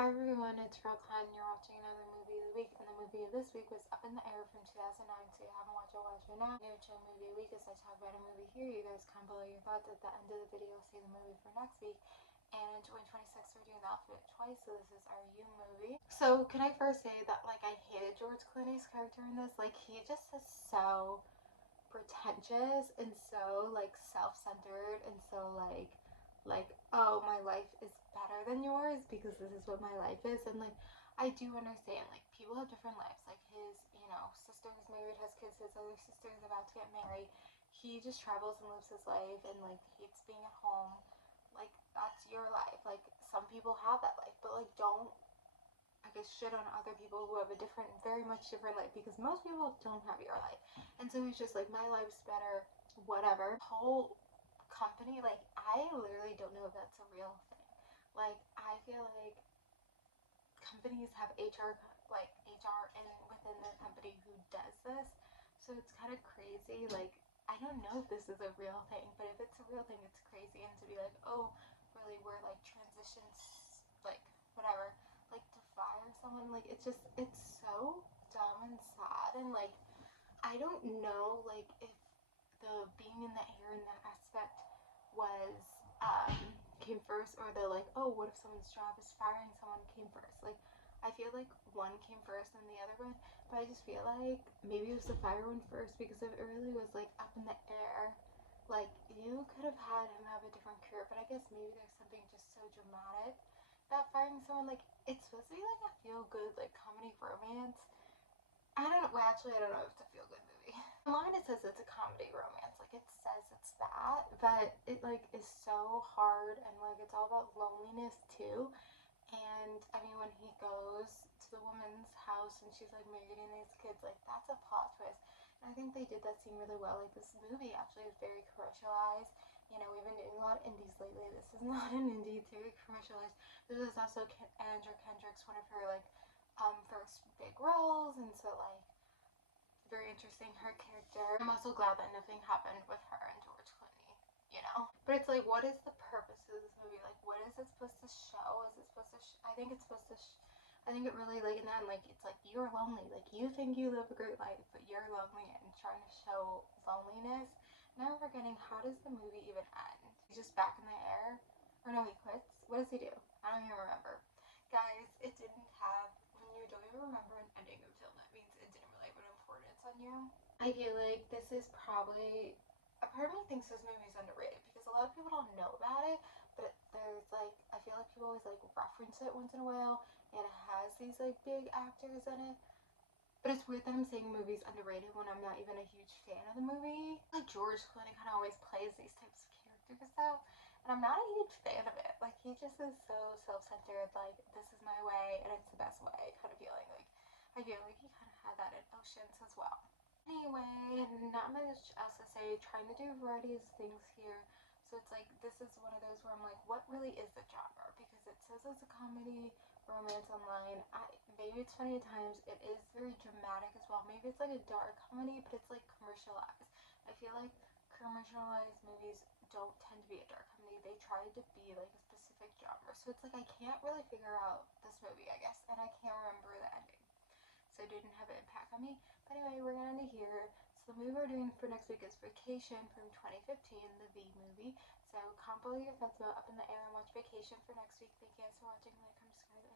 Hi everyone, it's Roxanne. You're watching another movie of the week, and the movie of this week was Up in the Air from 2009. So you haven't watched it, watch it now. New chill movie of the week. As I talk about a movie here, you guys comment below your thoughts at the end of the video. See the movie for next week. And in 2026, we're doing the alphabet twice, so this is our You movie. So can I first say that I hated George Clooney's character in this. He just is so pretentious and so self-centered and so oh, my life is better than yours because this is what my life is. And I do understand people have different lives. His sister is married, has kids, his other sister is about to get married. He just travels and lives his life and hates being at home. That's your life. Some people have that life, but don't shit on other people who have a different, very much different life, because most people don't have your life. And so he's just my life's better, whatever. Whole company, I literally don't know if that's a real thing. I feel companies have HR and within the company who does this. So it's kind of crazy. I don't know if this is a real thing, but if it's a real thing, it's crazy. And to be oh, really, we're transitions, whatever, to fire someone, it's so dumb and sad. And I don't know if the being in the air in that aspect was came first, or the oh, what if someone's job is firing someone came first. I feel one came first and the other one, but I just feel maybe it was the fire one first, because if it really was up in the air, you could have had him have a different career. But I guess maybe there's something just so dramatic about firing someone. It's supposed to be a feel good comedy romance. I don't know. Well, actually, I don't know if it's a feel good movie. Online it says it's a comedy romance. It says it's that, but it is so hard, and it's all about loneliness too. And I mean, when he goes to the woman's house and she's married and these kids, that's a plot twist. And I think they did that scene really well. This movie actually is very commercialized. We've been doing a lot of indies lately. This is not an indie, it's very commercialized. This is also Andra Kendrick's one of her first big roles, and so very interesting, her character. I'm also glad that nothing happened with her and George Clooney. But it's what is the purpose of this movie? What is it supposed to show? Is it supposed to I think it's supposed to I think it really in the end, it's you're lonely. You think you live a great life, but you're lonely, and trying to show loneliness. Now I'm forgetting, how does the movie even end? He's just back in the air? Or no, he quits? What does he do? I don't even remember. Guys, it didn't have, when you don't even remember an ending of film, that means it didn't really have an importance on you. I feel this is probably, a part of me thinks this movie is underrated because a lot of people don't know about it, but there's I feel people always reference it once in a while, and it has these big actors in it. But it's weird that I'm saying movie's underrated when I'm not even a huge fan of the movie. George Clooney kind of always plays these types of characters though, and I'm not a huge fan of it. He just is so self-centered, this is my way and it's the best way kind of feeling. I feel he kind of had that in Oceans as well. Anyway, not much else to say. Trying to do a variety of things here. So it's this is one of those where I'm what really is the genre? Because it says it's a comedy, romance online. Maybe it's funny at times. It is very dramatic as well. Maybe it's a dark comedy, but it's commercialized. I feel commercialized movies don't tend to be a dark comedy. They try to be a specific genre. So it's I can't really figure out this movie, I guess, and I can't remember the ending. So it didn't have an impact on me. But anyway, we're gonna end it here. So the movie we're doing for next week is Vacation from 2015, the V movie. So comment below your thoughts about Up in the Air and watch Vacation for next week. Thank you guys for watching. Like, comment, subscribe.